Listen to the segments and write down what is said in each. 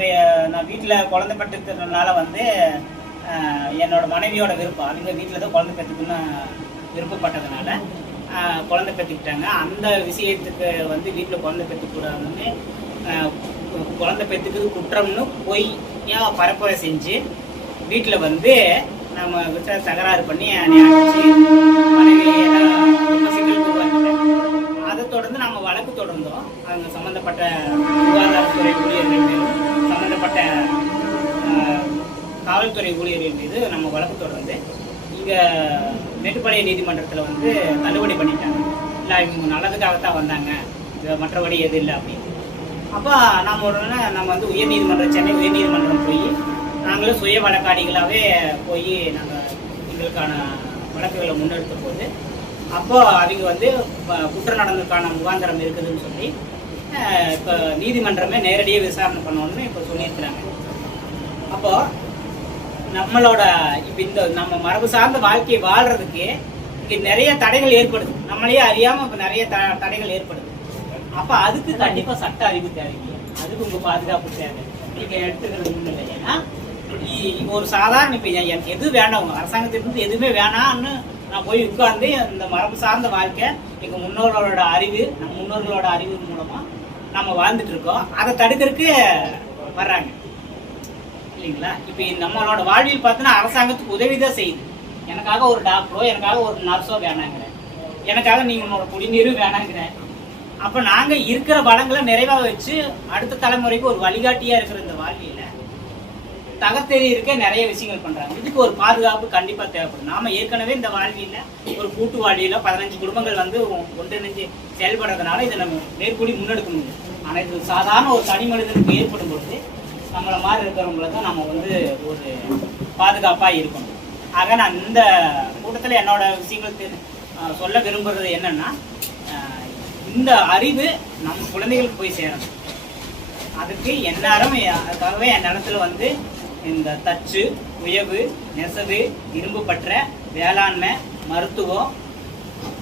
இப்போ நான் வீட்டில் குழந்தை பெற்றுக்கிறதுனால வந்து என்னோட மனைவியோட விருப்பம். அவங்க வீட்டில் தான் குழந்தை பெற்றுக்கணும்னு விருப்பப்பட்டதுனால குழந்தை பெற்றுக்கிட்டாங்க. அந்த விஷயத்துக்கு வந்து வீட்டில் குழந்தை பெற்றுக்கூடாதுன்னு குழந்தை பெற்றுக்கிறது குற்றம்னு போய் ஏன் பரப்புரை செஞ்சு வீட்டில் வந்து நம்ம வீட்டை தகராறு பண்ணி அதை தொடர்ந்து நம்ம வழக்கு தொடர்ந்தோம். அவங்க சம்மந்தப்பட்ட சுகாதாரத்துறை ஊழியர்கள் காவல்துறை ஊழியர்கள் மீது நம்ம வழக்கு தொடர்ந்து இங்கே மேட்டுப்பாளைய நீதிமன்றத்தில் வந்து தள்ளுபடி பண்ணிட்டாங்க. இல்லை இவங்க நல்லதுக்காகத்தான் வந்தாங்க. மற்றபடி எது இல்லை அப்படின்னு. அப்போ நாம் உடனே நம்ம வந்து உயர்நீதிமன்றம் சென்னை உயர்நீதிமன்றம் போய் நாங்களும் சுய வழக்காடிகளாகவே போய் நாங்கள் எங்களுக்கான வழக்குகளை முன்னெடுத்த போது அப்போ அவங்க வந்து குற்ற நடந்ததுக்கான முகாந்திரம் இருக்குதுன்னு சொல்லி இப்போ நீதிமன்றமே நேரடியாக விசாரணை பண்ணணும்னு இப்போ சொல்லியிருக்கிறாங்க. அப்போ நம்மளோட இப்போ இந்த நம்ம மரபு சார்ந்த வாழ்க்கையை வாழ்றதுக்கு இங்கே நிறைய தடைகள் ஏற்படுது. நம்மளே அறியாமல் இப்போ நிறைய த தடைகள் ஏற்படுது. அப்போ அதுக்கு கண்டிப்பாக சட்ட அறிவு தேவைங்க. அதுக்கு உங்கள் பாதுகாப்பு தேவை. நீங்கள் எடுத்துக்கிறது ஒன்றும் இல்லை. ஏன்னா இப்போ ஒரு சாதாரண இப்போ எனக்கு எது வேண்டாம் உங்கள் அரசாங்கத்திலிருந்து எதுவுமே வேணாம்னு நான் போய் உட்கார்ந்து இந்த மரபு சார்ந்த வாழ்க்கை எங்கள் முன்னோர்களோட அறிவு நம்ம முன்னோர்களோட அறிவு மூலமாக நம்ம வாழ்ந்துட்டு இருக்கோம். அதை தடுக்கிறதுக்கு வர்றாங்க. இல்லைங்களா? இப்போ நம்மளோட வாழ்வில் பார்த்தோன்னா அரசாங்கத்துக்கு உதவி தான் செய்யுது. எனக்காக ஒரு டாக்டரோ எனக்காக ஒரு நர்ஸோ வேணாங்கிறேன். எனக்காக நீங்கள் உன்னோட குடிநீரும் வேணாங்கிறேன். அப்போ நாங்கள் இருக்கிற படங்களை நிறைவாக வச்சு அடுத்த தலைமுறைக்கு ஒரு வழிகாட்டியாக இருக்கிற இந்த வாழ்வியல தகத்தெறி இருக்க நிறைய விஷயங்கள் பண்றாங்க. இதுக்கு ஒரு பாதுகாப்பு கண்டிப்பா தேவைப்படும். நாம ஏற்கனவே இந்த வாழ்வியில் ஒரு கூட்டு வாழ்வியல பதினஞ்சு குடும்பங்கள் வந்து ஒன்றிணைஞ்சு செயல்படுறதுனால இதை நம்ம மேற்கூடி முன்னெடுக்க முடியும் ஆனா இது சாதாரண ஒரு தனி மனிதனுக்கு ஏற்படும் பொழுது நம்மளை மாதிரி இருக்கிறவங்கள தான் நம்ம வந்து ஒரு பாதுகாப்பா இருக்கணும். ஆக நான் இந்த கூட்டத்துல என்னோட விஷயங்கள் தெரி- சொல்ல விரும்புறது என்னன்னா இந்த அறிவு நம்ம குழந்தைகளுக்கு போய் சேரணும். அதுக்கு எல்லாரும் அதுக்காகவே என் நிலத்துல வந்து இந்த தச்சு உயவு நெசவு இரும்பு பற்ற வேளாண்மை மருத்துவம்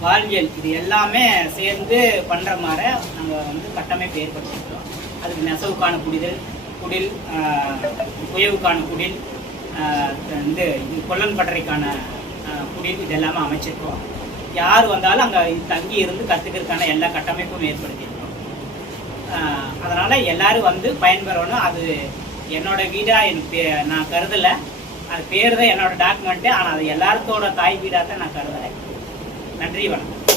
வாழ்வியல் இது எல்லாமே சேர்ந்து பண்ணுற மாதிரி நாங்கள் வந்து கட்டமைப்பு ஏற்படுத்திக்கிறோம் அதுக்கு நெசவுக்கான குடிதல் குடில் புயவுக்கான உயவுக்கான குடில் வந்து இது கொல்லன் பட்டறைக்கான குடில் இதெல்லாமே அமைச்சிருக்கோம். யார் வந்தாலும் அங்கே தங்கி இருந்து கற்றுக்கிறதுக்கான எல்லா கட்டமைப்பும் ஏற்படுத்தியிருக்கோம். அதனால் எல்லோரும் எல்லாரும் வந்து பயன்பெறணும். அது என்னோட வீடா எனக்கு நான் கருதல. அது பேர் தான் என்னோட டாக்குமெண்ட்டு ஆனால் அது எல்லாத்தோட தாய் வீடாக தான் நான் கருதலை நன்றி வணக்கம்.